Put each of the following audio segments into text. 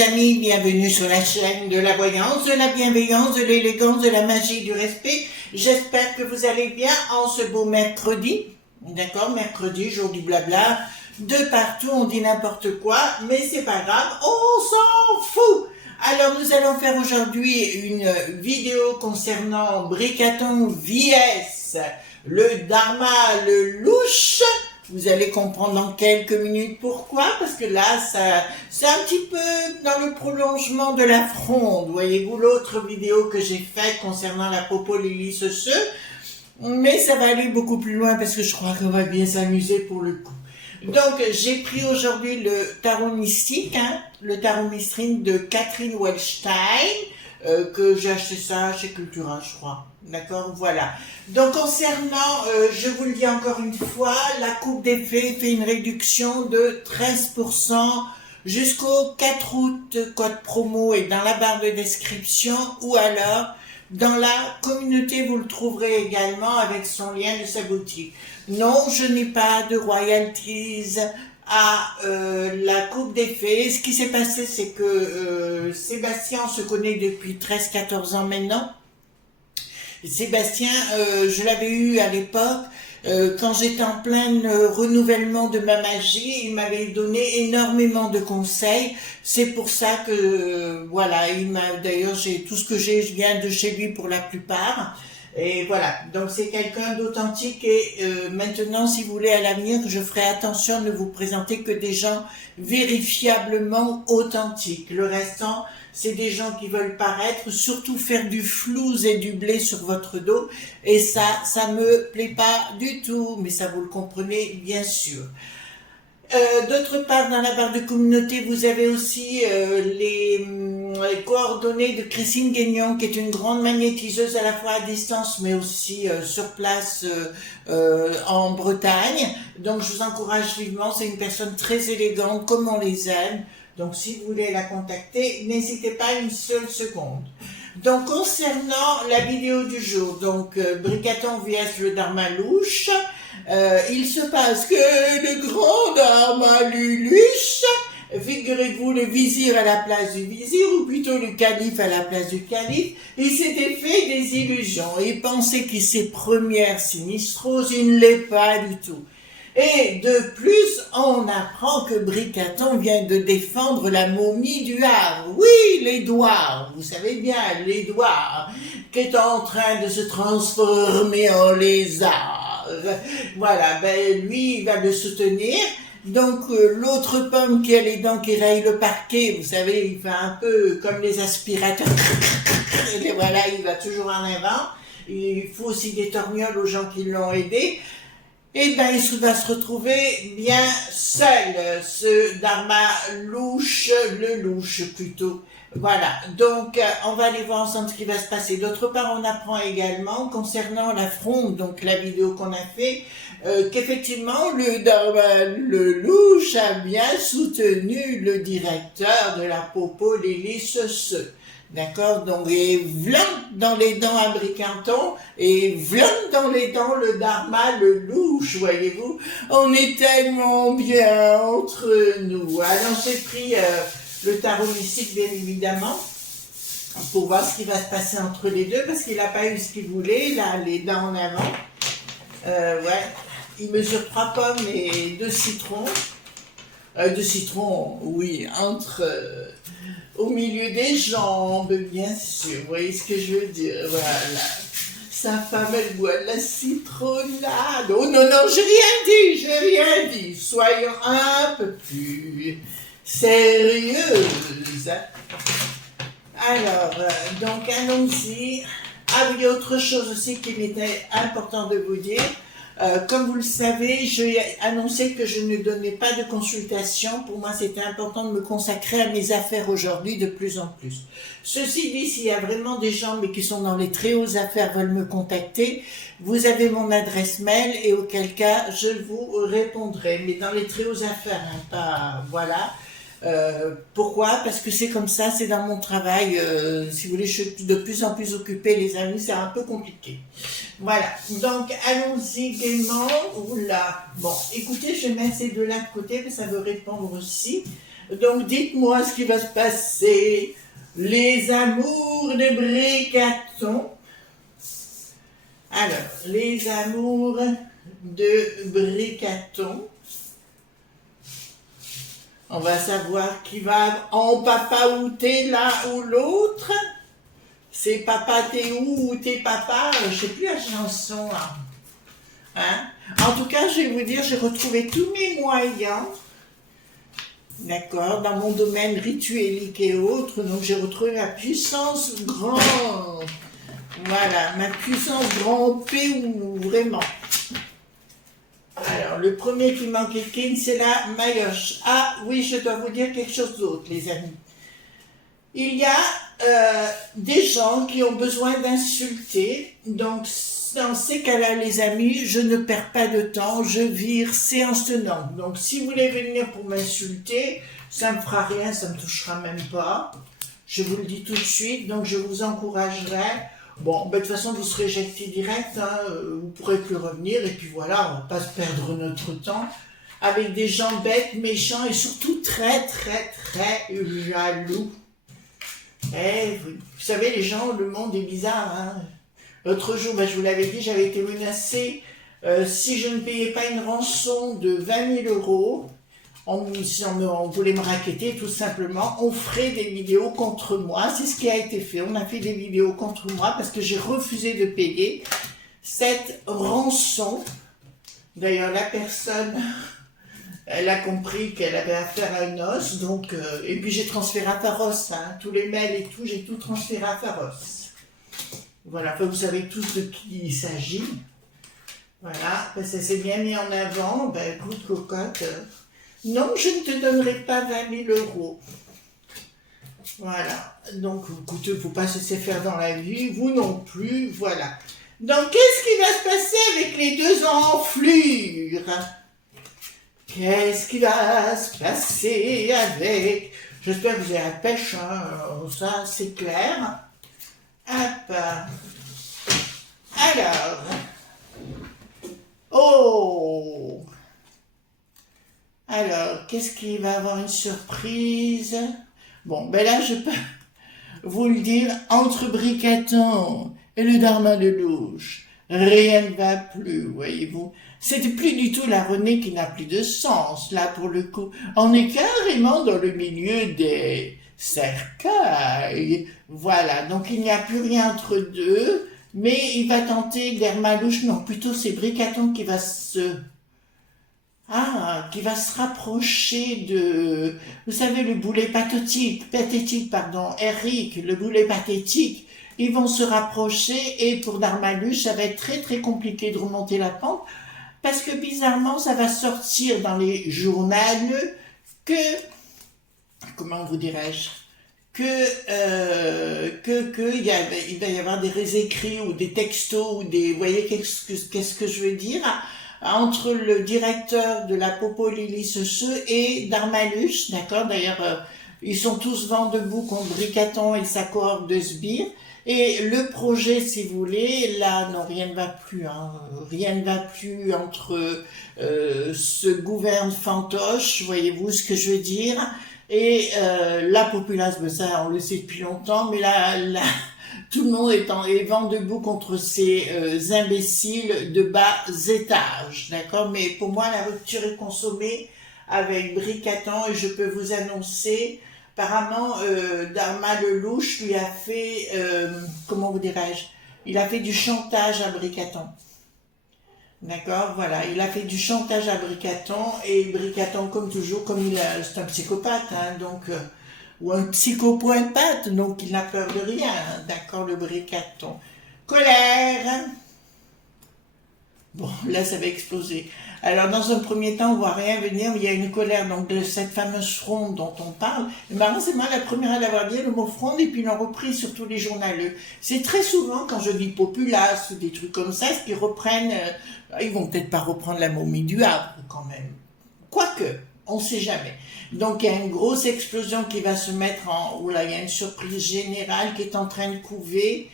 les amis, bienvenue sur la chaîne de la voyance, de la bienveillance, de l'élégance, de la magie, du respect. J'espère que vous allez bien en ce beau mercredi. D'accord, mercredi, jour du blabla. De partout, on dit n'importe quoi, mais c'est pas grave, on s'en fout. Alors, nous allons faire aujourd'hui une vidéo concernant Bricaton vs le Dharma, le louche. Vous allez comprendre dans quelques minutes pourquoi, parce que là, c'est un petit peu dans le prolongement de la fronde. Voyez-vous l'autre vidéo que j'ai faite concernant la Popo Lily Ceceux, mais ça va aller beaucoup plus loin parce que je crois qu'on va bien s'amuser pour le coup. Donc, j'ai pris aujourd'hui le tarot mystique, le tarot mystique de Catherine Wellstein, que j'ai acheté ça chez Cultura, je crois. D'accord, voilà. Donc, concernant, je vous le dis encore une fois, la coupe des fées fait une réduction de 13% jusqu'au 4 août. Code promo est dans la barre de description ou alors dans la communauté, vous le trouverez également avec son lien de sa boutique. Non, je n'ai pas de royalties à la Coupe des Fées. Ce qui s'est passé, c'est que Sébastien se connaît depuis 13-14 ans maintenant. Sébastien, je l'avais eu à l'époque, quand j'étais en plein renouvellement de ma magie, il m'avait donné énormément de conseils. C'est pour ça que, voilà, d'ailleurs, j'ai tout ce que j'ai, je viens de chez lui pour la plupart. Et voilà, donc c'est quelqu'un d'authentique et maintenant, si vous voulez, à l'avenir, je ferai attention à ne vous présenter que des gens vérifiablement authentiques. Le restant, c'est des gens qui veulent paraître, surtout faire du flouze et du blé sur votre dos. Et ça me plaît pas du tout, mais ça vous le comprenez bien sûr. D'autre part, dans la barre de communauté, vous avez aussi les coordonnées de Christine Guignon, qui est une grande magnétiseuse à la fois à distance, mais aussi sur place en Bretagne. Donc, je vous encourage vivement. C'est une personne très élégante, comme on les aime. Donc, si vous voulez la contacter, n'hésitez pas une seule seconde. Donc, concernant la vidéo du jour, donc Bricaton vs le Dharma louche, il se passe que le grand Dharma Luluche, figurez-vous le vizir à la place du vizir, ou plutôt le calife à la place du calife, il s'était fait des illusions, il pensait qu'il s'est première sinistrose, il ne l'est pas du tout. Et de plus, on apprend que Bricaton vient de défendre la momie du Havre. Oui, l'Édouard, vous savez bien, l'Édouard, qui est en train de se transformer en lézard. Voilà, ben lui, il va le soutenir. Donc, l'autre pomme qui a les dents qui rayent le parquet, vous savez, il fait un peu comme les aspirateurs. Et voilà, il va toujours en avant. Il faut aussi des torgnoles aux gens qui l'ont aidé. Et ben, il va se retrouver bien seul, ce Dharma louche, le louche plutôt. Voilà, donc on va aller voir ensemble ce qui va se passer. D'autre part, on apprend également, concernant la fronde, donc la vidéo qu'on a fait, qu'effectivement, le Dharma, le louche a bien soutenu le directeur de la Popo Lily Ceceux. D'accord, donc, et vlan dans les dents à Bricaton, et vlan dans les dents le Dharma, le louche, voyez-vous. On est tellement bien entre nous. Alors, j'ai pris le tarot mystique, bien évidemment, pour voir ce qui va se passer entre les deux, parce qu'il n'a pas eu ce qu'il voulait, là, les dents en avant. Ouais, il mesure 3 pommes et 2 citrons. 2 citrons, oui, au milieu des jambes, bien sûr, vous voyez ce que je veux dire, voilà. Sa femme, elle boit de la citronnade. Oh non, non, j'ai rien dit, soyons un peu plus sérieuses. Alors, donc allons-y. Ah oui, autre chose aussi qu'il était important de vous dire. Comme vous le savez, j'ai annoncé que je ne donnais pas de consultation. Pour moi, c'était important de me consacrer à mes affaires aujourd'hui de plus en plus. Ceci dit, s'il y a vraiment des gens mais qui sont dans les très hautes affaires veulent me contacter, vous avez mon adresse mail et auquel cas, je vous répondrai. Mais dans les très hautes affaires, pas... Voilà. Pourquoi? Parce que c'est comme ça, c'est dans mon travail. Si vous voulez, je suis de plus en plus occupée, les amis, c'est un peu compliqué. Voilà, donc allons-y gaiement. Oula, bon, écoutez, je vais mettre ces deux-là de côté, mais ça veut répondre aussi. Donc dites-moi ce qui va se passer. Les amours de Bricaton. Alors, les amours de Bricaton. On va savoir qui va en papa ou t'es l'un ou l'autre. C'est papa t'es où ou t'es papa. Je sais plus la chanson. Hein? En tout cas, je vais vous dire, j'ai retrouvé tous mes moyens. D'accord, dans mon domaine rituelique et autres, donc j'ai retrouvé ma puissance grande. Voilà, ma puissance grand P ou vraiment. Alors, le premier qui manque king, c'est la maillotche. Ah oui, je dois vous dire quelque chose d'autre, les amis. Il y a des gens qui ont besoin d'insulter, donc dans ces cas-là, les amis, je ne perds pas de temps, je vire séance tenante. Donc, si vous voulez venir pour m'insulter, ça ne me fera rien, ça ne me touchera même pas. Je vous le dis tout de suite, donc je vous encouragerai. Bon, ben, de toute façon, vous serez éjecté direct, hein, vous ne pourrez plus revenir, et puis voilà, on ne va pas se perdre notre temps avec des gens bêtes, méchants, et surtout très, très, très jaloux. Eh, vous savez, les gens, le monde est bizarre, hein. L'autre jour, ben, je vous l'avais dit, j'avais été menacée, si je ne payais pas une rançon de 20 000 €, on voulait me racketter tout simplement, on ferait des vidéos contre moi. C'est ce qui a été fait, on a fait des vidéos contre moi parce que j'ai refusé de payer cette rançon. D'ailleurs, la personne, elle a compris qu'elle avait affaire à une os, donc, et puis j'ai transféré à Pharos, hein, tous les mails et tout, j'ai tout transféré à Pharos. Voilà, enfin, vous savez tous de qui il s'agit. Voilà, ben, ça s'est bien mis en avant. Ben écoute, cocotte, non, je ne te donnerai pas 20 000 €. Voilà, donc écoute, il ne faut pas se laisser faire dans la vie, vous non plus, voilà. Donc, qu'est-ce qui va se passer avec les deux enflures? Qu'est-ce qui va se passer avec... J'espère que vous avez la pêche, hein, ça c'est clair. Hop. Alors. Oh. Alors, qu'est-ce qui va avoir une surprise? Bon, ben là, je peux vous le dire, entre Bricaton et le Dharma de Louche, rien ne va plus, voyez-vous. C'était plus du tout la Renée qui n'a plus de sens, là, pour le coup. On est carrément dans le milieu des cercueils. Voilà, donc il n'y a plus rien entre deux, mais il va tenter Dermalouche, non, plutôt c'est Bricaton qui va se rapprocher de, vous savez, le boulet pathétique, Eric, le boulet pathétique, ils vont se rapprocher, et pour Darmaluche, ça va être très très compliqué de remonter la pente, parce que bizarrement, ça va sortir dans les journaux que, comment vous dirais-je, il va y avoir des écrits ou des textos ou des, vous voyez qu'est-ce que je veux dire, entre le directeur de la Popo Lili Secheux et Darmaluche, d'accord, d'ailleurs ils sont tous vent debout contre Bricaton et sa cohorte de sbires, et le projet, si vous voulez, là non, rien ne va plus, hein, rien ne va plus entre ce gouverne fantoche, voyez-vous ce que je veux dire, et la populace, ben ça on le sait depuis longtemps, mais là tout le monde est vent debout contre ces imbéciles de bas étages, d'accord? Mais pour moi, la rupture est consommée avec Bricaton, et je peux vous annoncer, apparemment, Dharma Lelouch lui a fait, comment vous dirais-je, il a fait du chantage à Bricaton. D'accord, voilà, il a fait du chantage à Bricaton, et Bricaton, comme toujours, c'est un psychopathe, hein, donc... ou un psychopointpathe, donc il n'a peur de rien, hein, d'accord, le Bricaton. Colère. Bon, là, ça va exploser. Alors, dans un premier temps, on voit rien venir, mais il y a une colère, donc, de cette fameuse fronde dont on parle. Et marrant, c'est moi la première à l'avoir dit, le mot fronde, et puis ils l'ont repris sur tous les journaux. C'est très souvent, quand je dis populace, ou des trucs comme ça, est-ce qu'ils reprennent, ils vont peut-être pas reprendre la momie du Havre, quand même. Quoique, on ne sait jamais. Donc, il y a une grosse explosion qui va se mettre en... Oula, il y a une surprise générale qui est en train de couver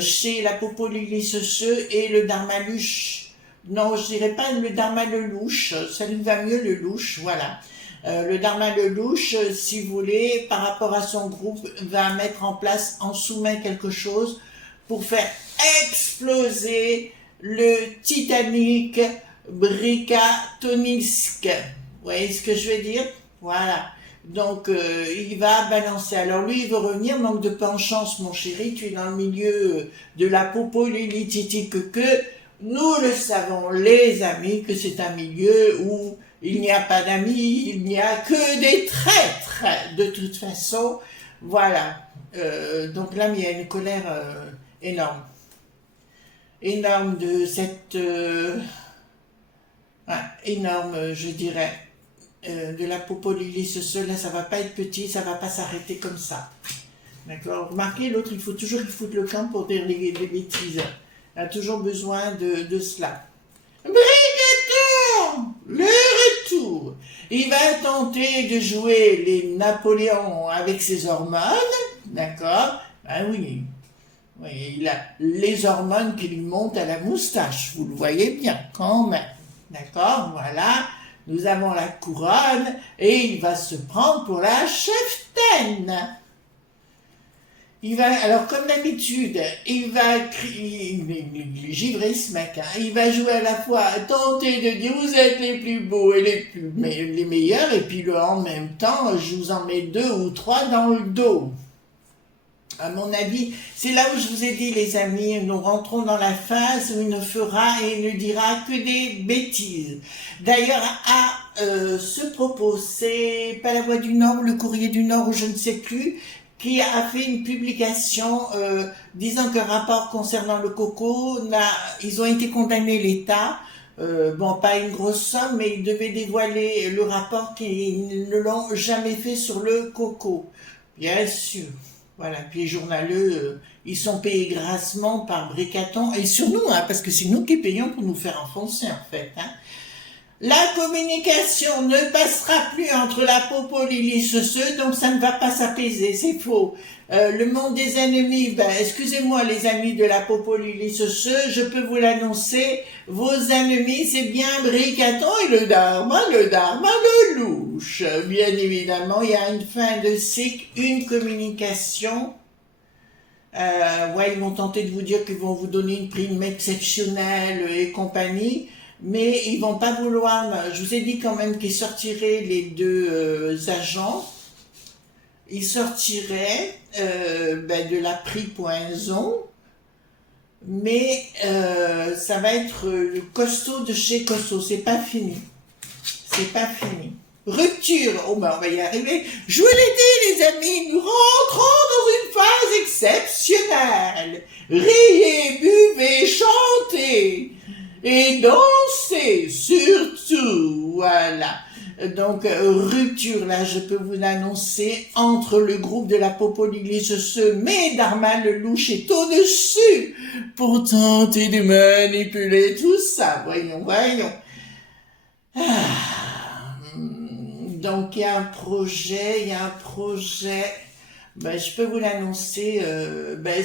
chez la Popo Lili Secheux et le Darmaluche. Non, je dirais pas le Dharma Lelouch, ça lui va mieux le louche, voilà. Le Dharma Lelouch, si vous voulez, par rapport à son groupe, va mettre en place en sous-main quelque chose pour faire exploser le Titanic Brikatoninsk. Vous voyez ce que je veux dire? Voilà. Donc, il va balancer. Alors, lui, il veut revenir. Manque de penchance, mon chéri. Tu es dans le milieu de la popolilitique que nous le savons, les amis, que c'est un milieu où il n'y a pas d'amis, il n'y a que des traîtres. De toute façon, voilà. Donc là, il y a une colère énorme. Énorme de cette... énorme, je dirais. De la popolilis, cela, ça va pas être petit, ça va pas s'arrêter comme ça. D'accord? Remarquez, l'autre, il faut toujours qu'il foute le camp pour dire des bêtises. Il a toujours besoin de cela. Brigaton! Le retour! Il va tenter de jouer les Napoléons avec ses hormones. D'accord? Ben oui. Oui, il a les hormones qui lui montent à la moustache. Vous le voyez bien, quand même. D'accord? Voilà. Nous avons la couronne et il va se prendre pour la cheftaine. Il va, alors comme d'habitude, il va crier, il est givré ce mec, hein, il va jouer à la fois, tenter de dire vous êtes les plus beaux et les meilleurs, et puis en même temps, je vous en mets 2 ou 3 dans le dos. À mon avis, c'est là où je vous ai dit, les amis, nous rentrons dans la phase où il ne fera et ne dira que des bêtises. D'ailleurs, à ce propos, c'est pas la Voix du Nord, le Courrier du Nord, ou je ne sais plus, qui a fait une publication disant qu'un rapport concernant le coco, ils ont été condamnés, l'État, bon, pas une grosse somme, mais ils devaient dévoiler le rapport qu'ils ne l'ont jamais fait sur le coco. Bien sûr. Voilà, puis les journaleux, ils sont payés grassement par Bricaton, et sur nous, hein, parce que c'est nous qui payons pour nous faire enfoncer, en fait. Hein. La communication ne passera plus entre la popolilis donc ça ne va pas s'apaiser, c'est faux. Le monde des ennemis, ben, excusez-moi les amis de la popolilis je peux vous l'annoncer, vos ennemis c'est bien Bricaton et le Dharma Lelouch. Bien évidemment, il y a une fin de cycle, une communication. Ouais, ils vont tenter de vous dire qu'ils vont vous donner une prime exceptionnelle et compagnie. Mais ils vont pas vouloir, je vous ai dit quand même qu'ils sortiraient les 2 agents, ils sortiraient de la prix.zon, mais ça va être le costaud de chez costaud, c'est pas fini, c'est pas fini. Rupture, oh ben on va y arriver, je vous l'ai dit les amis, nous rentrons dans une phase exceptionnelle, riez, buvez, chantez, et dansez, surtout, voilà. Donc, rupture, là, je peux vous l'annoncer, entre le groupe de la popolilis, mais Dharma Lelouch est au-dessus, pour tenter de manipuler tout ça, voyons. Donc, il y a un projet, ben, je peux vous l'annoncer,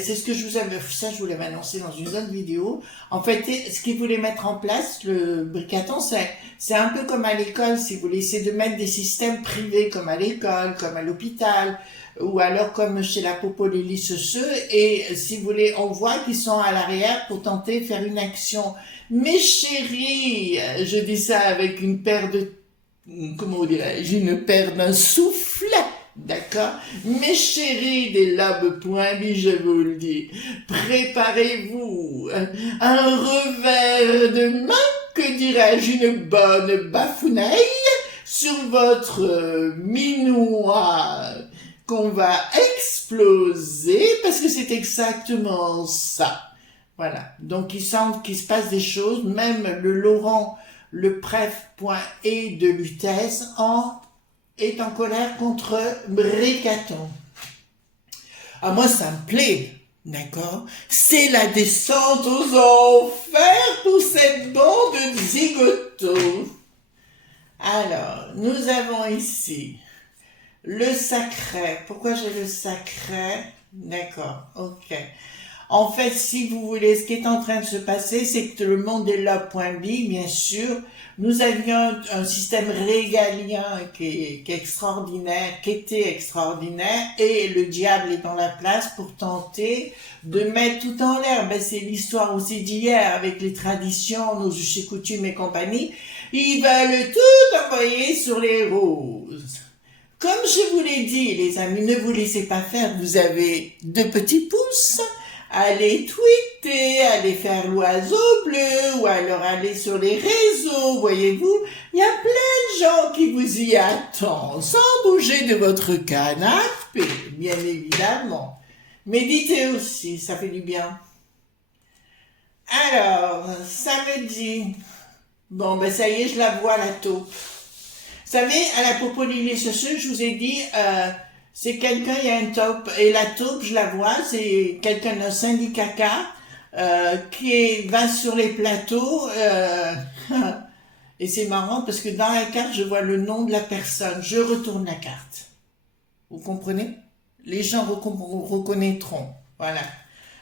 c'est ce que je vous avais, ça je vous l'avais annoncé dans une autre vidéo. En fait, ce qu'ils voulaient mettre en place, le Bricaton, c'est un peu comme à l'école, si vous voulez, c'est de mettre des systèmes privés comme à l'école, comme à l'hôpital, ou alors comme chez la popolilis et si vous voulez, on voit qu'ils sont à l'arrière pour tenter de faire une action. Mes chéris, je dis ça avec une paire de, comment dirais-je, une paire d'un soufflet. D'accord? Mes chéris des lobes.bi, je vous le dis, préparez-vous un revers de main, que dirais-je, une bonne bafounaille sur votre minois qu'on va exploser, parce que c'est exactement ça. Voilà. Donc, il semble qu'il se passe des choses, même le Laurent, le pref.e de Lutèce, est en colère contre Bricaton. Ah, moi, ça me plaît, d'accord? C'est la descente aux enfers pour cette bande de zigotos. Alors, nous avons ici le sacré. Pourquoi j'ai le sacré? D'accord, ok. En fait, si vous voulez, ce qui est en train de se passer, c'est que le monde est là.b, bien sûr. Nous avions un système régalien qui est extraordinaire, qui était extraordinaire, et le diable est dans la place pour tenter de mettre tout en l'air. Ben, c'est l'histoire aussi d'hier avec les traditions, nos us et coutumes et compagnie. Ils veulent tout envoyer sur les roses. Comme je vous l'ai dit, les amis, ne vous laissez pas faire. Vous avez 2 petits pouces. Allez tweeter, allez faire l'oiseau bleu, ou alors allez sur les réseaux, voyez-vous. Il y a plein de gens qui vous y attendent, sans bouger de votre canapé, bien évidemment. Méditez aussi, ça fait du bien. Alors, samedi. Bon, ben ça y est, je la vois, la taupe. Vous savez, à la Popolilé ce je vous ai dit, c'est quelqu'un, il y a un taupe, et la taupe, je la vois, c'est quelqu'un d'un syndicat qui va sur les plateaux, et c'est marrant parce que dans la carte, je vois le nom de la personne. Je retourne la carte. Vous comprenez? Les gens reconnaîtront. Voilà.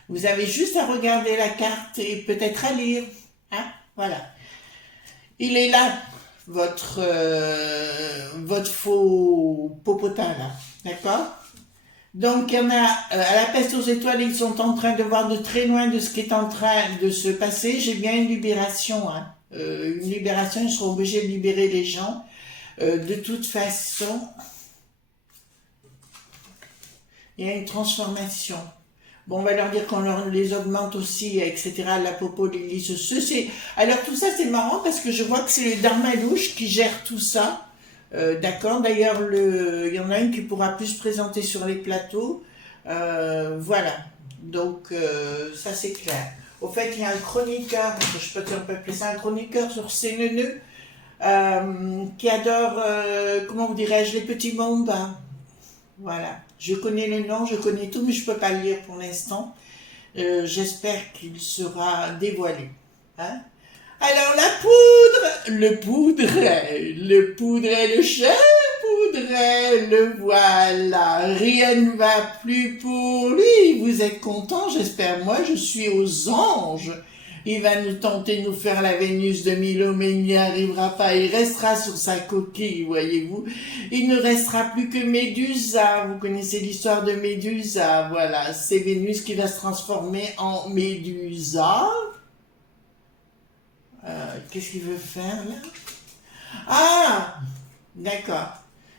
Vous avez juste à regarder la carte et peut-être à lire. Hein? Voilà. Il est là, votre faux popotin, là. D'accord? Donc, il y en a, à la peste aux étoiles, ils sont en train de voir de très loin de ce qui est en train de se passer. J'ai bien une libération, hein. Une libération, ils seront obligés de libérer les gens. De toute façon, il y a une transformation. Bon, on va leur dire qu'on les augmente aussi, etc. La popo, Lily, ceci. Alors tout ça, c'est marrant parce que je vois que c'est le Dharmalouche qui gère tout ça. D'accord. D'ailleurs, il y en a une qui pourra plus se présenter sur les plateaux. Voilà. Donc, ça c'est clair. Au fait, il y a un chroniqueur, je ne sais pas si on peut appeler ça un chroniqueur sur CNN, qui adore, comment vous dirais-je, les petits bambins. Voilà. Je connais le nom, je connais tout, mais je ne peux pas le lire pour l'instant. J'espère qu'il sera dévoilé. Hein? Alors, la poudre, le poudret, le chat poudret, le voilà. Rien ne va plus pour lui. Vous êtes content, j'espère. Moi, je suis aux anges. Il va nous tenter de nous faire la Vénus de Milo, mais il n'y arrivera pas. Il restera sur sa coquille, voyez-vous. Il ne restera plus que Médusa. Vous connaissez l'histoire de Médusa. Voilà, c'est Vénus qui va se transformer en Médusa. Qu'est-ce qu'il veut faire, là? Ah! D'accord.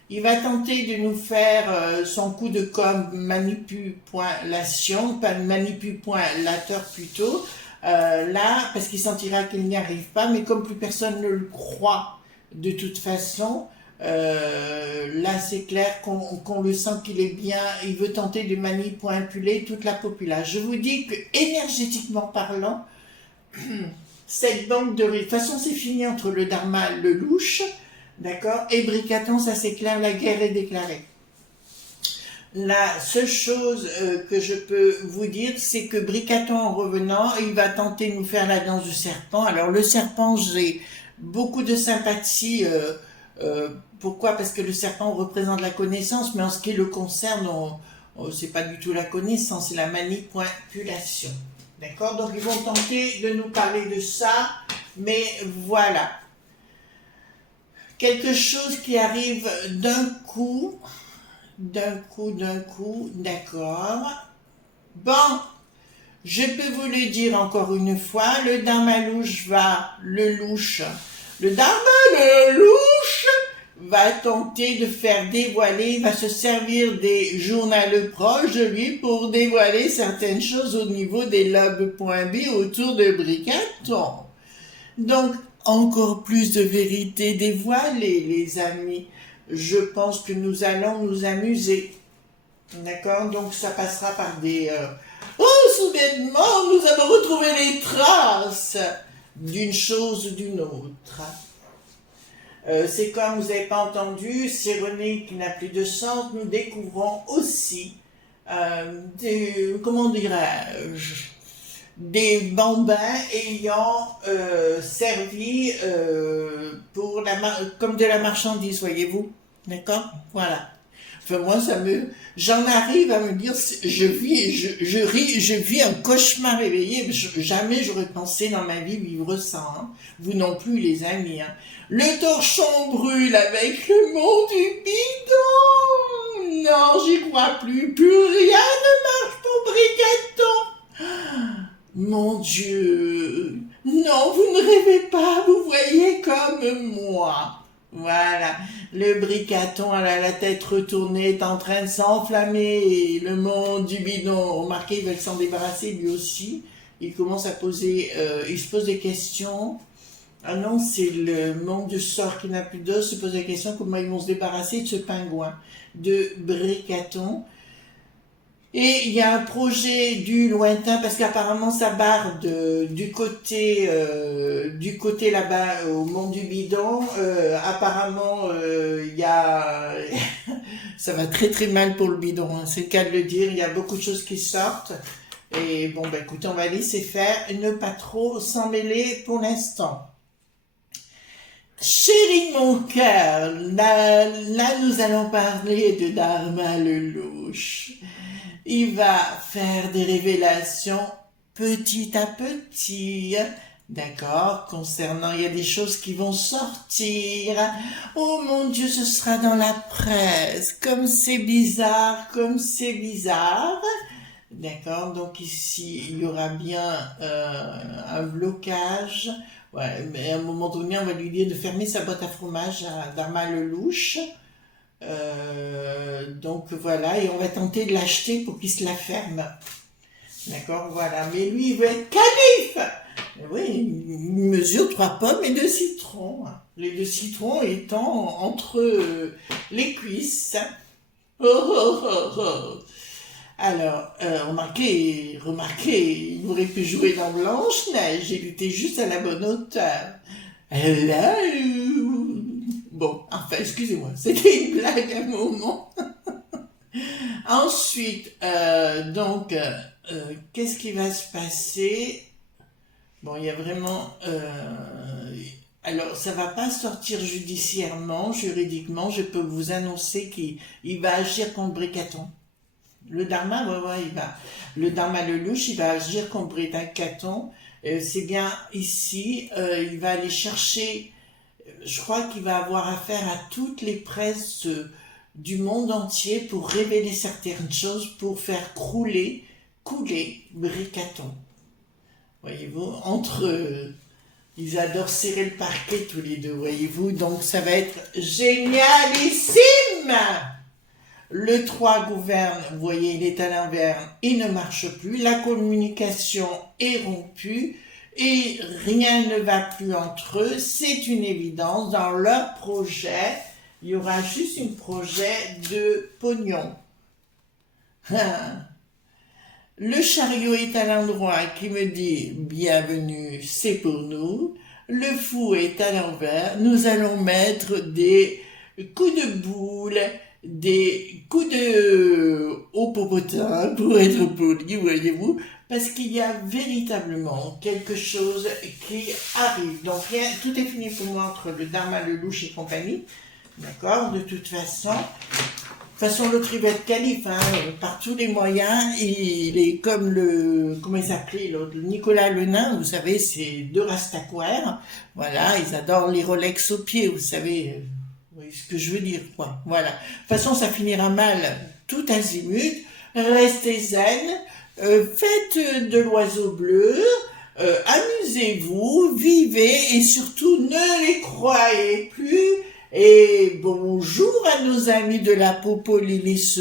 Il va tenter de nous faire son coup de com' manipulation, pas manipulateur plutôt. Là, parce qu'il sentira qu'il n'y arrive pas, mais comme plus personne ne le croit de toute façon, là c'est clair qu'on le sent qu'il est bien, il veut tenter de manipuler toute la population. Je vous dis que énergétiquement parlant, cette banque de toute façon c'est fini entre le Dharma, le louche, d'accord, et Bricaton, ça c'est clair, la guerre est déclarée. La seule chose que je peux vous dire, c'est que Bricaton, en revenant, il va tenter de nous faire la danse du serpent. Alors, le serpent, j'ai beaucoup de sympathie. Pourquoi? Parce que le serpent représente la connaissance, mais en ce qui le concerne, c'est pas du tout la connaissance, c'est la manipulation. D'accord? Donc, ils vont tenter de nous parler de ça, mais voilà. Quelque chose qui arrive d'un coup... D'un coup, d'accord. Bon, je peux vous le dire encore une fois, le Dharmalouche le louche va tenter de faire dévoiler, va se servir des journaux proches de lui pour dévoiler certaines choses au niveau des lobes.b autour de Bricaton. Donc, encore plus de vérité dévoilée, les amis. Je pense que nous allons nous amuser. D'accord? Donc ça passera par des... Oh, soudainement, nous avons retrouvé les traces d'une chose ou d'une autre. C'est comme vous n'avez pas entendu, c'est René qui n'a plus de sens, nous découvrons aussi comment dirais-je, des bambins ayant servi comme de la marchandise, voyez-vous. D'accord? Voilà. Enfin, moi, j'en arrive à me dire, je ris, je vis un cauchemar éveillé. Jamais j'aurais pensé dans ma vie vivre ça, hein. Vous non plus, les amis, hein. Le torchon brûle avec le mont du bidon. Non, j'y crois plus. Plus rien ne marche pour Bricaton. Mon Dieu. Non, vous ne rêvez pas, vous voyez comme moi. Voilà, le Bricaton à la tête retournée est en train de s'enflammer, le monde du bidon, remarquez, il veut s'en débarrasser lui aussi, il commence à poser, il se pose des questions, ah non, c'est le monde du sort qui n'a plus d'os, se pose la question comment ils vont se débarrasser de ce pingouin, de Bricaton. Et il y a un projet du lointain, parce qu'apparemment ça barde du côté là-bas, au mont du bidon, apparemment il y a... ça va très très mal pour le bidon, hein, c'est le cas de le dire, il y a beaucoup de choses qui sortent, et bon, ben écoutez, on va laisser faire, ne pas trop s'en mêler pour l'instant. Chérie mon cœur, là nous allons parler de Dharma le louche. Il va faire des révélations petit à petit, d'accord, concernant, il y a des choses qui vont sortir. Oh mon Dieu, ce sera dans la presse, comme c'est bizarre, d'accord, donc ici, il y aura bien un blocage, ouais, mais à un moment donné, on va lui dire de fermer sa boîte à fromage à Dharma le louche. Donc voilà, et on va tenter de l'acheter pour qu'il se la ferme. D'accord, voilà. Mais lui, il veut être calife. Oui, il mesure 3 pommes et 2 citrons. Les 2 citrons étant entre les cuisses. Oh, oh, oh, oh. Alors, remarquez, il aurait pu jouer dans Blanche-Neige. Il était juste à la bonne hauteur. Là, bon, enfin, excusez-moi, c'était une blague à un moment. Ensuite, qu'est-ce qui va se passer? Bon, il y a vraiment... alors, ça va pas sortir judiciairement, juridiquement, je peux vous annoncer qu'il va agir contre Bricaton. Le Dharma, ouais, il va... Le Dharma le louche, il va agir contre Bricaton. C'est bien ici, il va aller chercher... Je crois qu'il va avoir affaire à toutes les presses du monde entier pour révéler certaines choses, pour faire couler Bricaton. Voyez-vous, entre eux, ils adorent serrer le parquet tous les deux, voyez-vous, donc ça va être génialissime. Le 3 gouverne, vous voyez, il est à l'envers, il ne marche plus, la communication est rompue, et rien ne va plus entre eux, c'est une évidence. Dans leur projet, il y aura juste un projet de pognon. Le chariot est à l'endroit qui me dit « Bienvenue, c'est pour nous ». Le fou est à l'envers, nous allons mettre des coups de boule, des coups de haut popotin, pour être poli, voyez-vous, parce qu'il y a véritablement quelque chose qui arrive. Donc, tout est fini pour moi entre le Dharma, le louche et compagnie. D'accord? De toute façon, l'autre, il va être calife, hein, par tous les moyens. Il est comme comment il s'appelait, l'autre, Nicolas le Nain, vous savez, c'est 2 rastaquaires. Voilà, ils adorent les Rolex aux pieds, vous savez, vous voyez ce que je veux dire, quoi. Voilà. De toute façon, ça finira mal, tout azimut. Restez zen. Faites de l'oiseau bleu, amusez-vous, vivez et surtout ne les croyez plus. Et bonjour à nos amis de la Popolilis,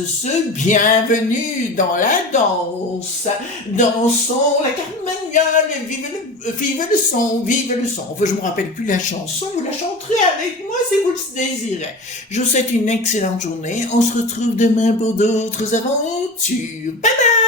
bienvenue dans la danse. Dansons la carmagnole, vive le son, vive le son. Enfin, je me rappelle plus la chanson, vous la chanterez avec moi si vous le désirez. Je vous souhaite une excellente journée. On se retrouve demain pour d'autres aventures. Bye bye!